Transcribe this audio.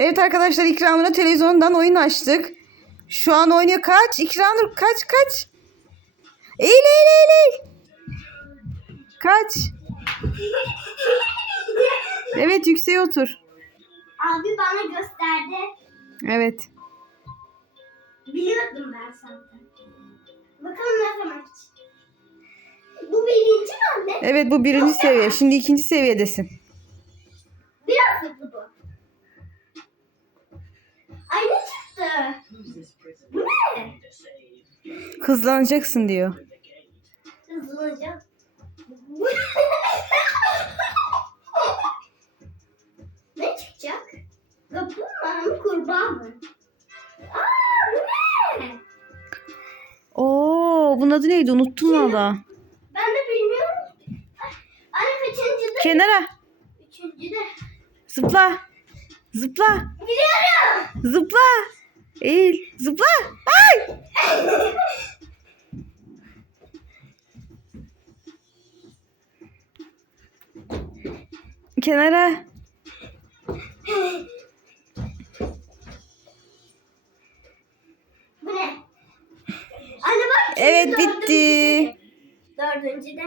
Evet arkadaşlar İkramur'a televizyondan oyun açtık. Şu an oynuyor. Kaç? İkramur kaç kaç? Eğil eğil eğil eğil. Kaç? Evet yükseğe otur. Abi bana gösterdi. Evet. Biliyordum ben zaten. Bakalım ne zaman. Bu birinci mi anne? Evet bu birinci seviye. Şimdi ikinci seviyedesin. Biraz çıktı? Bu ne? Hızlanacaksın diyor. Hızlanacağım. Ne? çıkacak? Kaplumbağa mı kurbağa mı? Aa bu ne? Oo, bunun adı neydi? Unuttum valla. Ben de bilmiyorum. Anne kaçıncıda? Kenara. Üçüncüde. Zıpla. Zıpla. Biliyorum. Zıpla. Eğil. Zıpla. Ay. Kenara. Bu ne? Anne bak. Evet bitti. Dördüncüde.